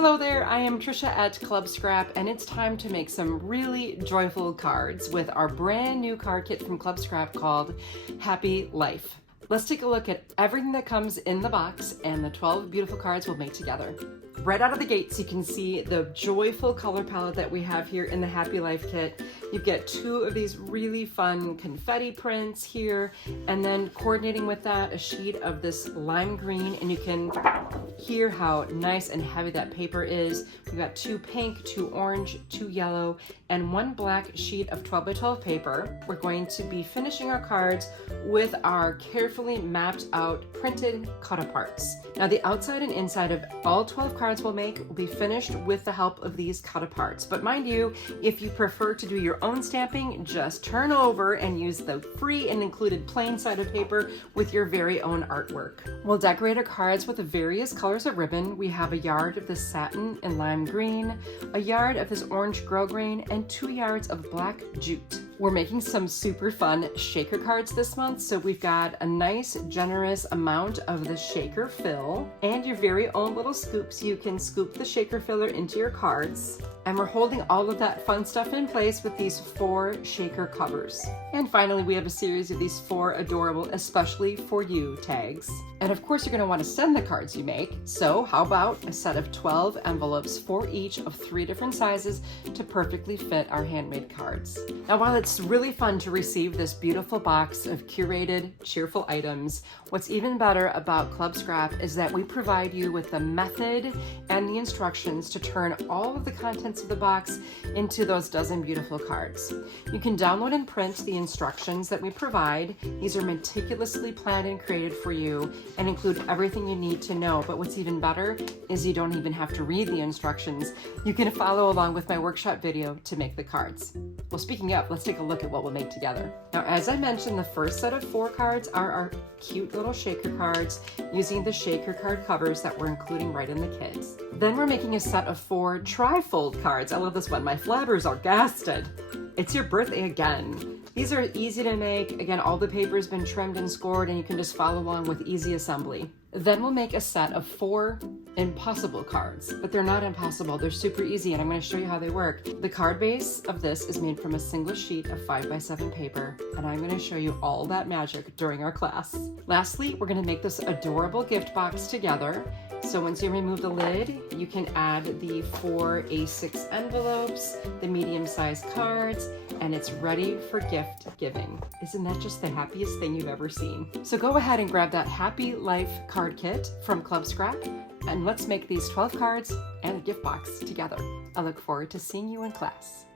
Hello there, I am Trisha at Club Scrap, and it's time to make some really joyful cards with our brand new card kit from Club Scrap called Happy Life. Let's take a look at everything that comes in the box and the 12 beautiful cards we'll make together. Right out of the gates, you can see the joyful color palette that we have here in the Happy Life kit. You get two of these really fun confetti prints here, and then coordinating with that, a sheet of this lime green, and you can hear how nice and heavy that paper is. We've got two pink, two orange, two yellow, and one black sheet of 12 by 12 paper. We're going to be finishing our cards with our carefully mapped out printed cut aparts. Now the outside and inside of all 12 cards we'll make will be finished with the help of these cut aparts. But mind you, if you prefer to do your own stamping, just turn over and use the free and included plain side of paper with your very own artwork. We'll decorate our cards with the various colors of ribbon. We have a yard of this satin and lime green, a yard of this orange grosgrain, and 2 yards of black jute. We're making some super fun shaker cards this month, so we've got a nice generous amount of the shaker fill and your very own little scoops. You can scoop the shaker filler into your cards, and we're holding all of that fun stuff in place with these 4 shaker covers. And finally, we have a series of these 4 adorable especially for you tags. And of course, you're going to want to send the cards you make, so how about a set of 12 envelopes, 4 each of 3 different sizes to perfectly fit our handmade cards. Now, while it's really fun to receive this beautiful box of curated, cheerful items, what's even better about Club Scrap is that we provide you with the method and the instructions to turn all of the contents of the box into those dozen beautiful cards. You can download and print the instructions that we provide. These are meticulously planned and created for you and include everything you need to know. But what's even better is you don't even have to read the instructions. You can follow along with my workshop video to make the cards. Well, speaking of, let's take a look at what we'll make together. Now, as I mentioned, the first set of 4 cards are our cute little shaker cards using the shaker card covers that we're including right in the kits. Then we're making a set of 4 trifold cards. I love this one. My flabbers are gasted. It's your birthday again. These are easy to make. Again, all the paper's been trimmed and scored, and you can just follow along with easy assembly. Then we'll make a set of 4 impossible cards, but they're not impossible. They're super easy, and I'm going to show you how they work. The card base of this is made from a single sheet of 5 by 7 paper, and I'm going to show you all that magic during our class. Lastly, we're going to make this adorable gift box together. So once you remove the lid, you can add the 4 A6 envelopes, the medium-sized cards, and it's ready for gift giving. Isn't that just the happiest thing you've ever seen? So go ahead and grab that Happy Life card kit from Club Scrap, and let's make these 12 cards and a gift box together. I look forward to seeing you in class.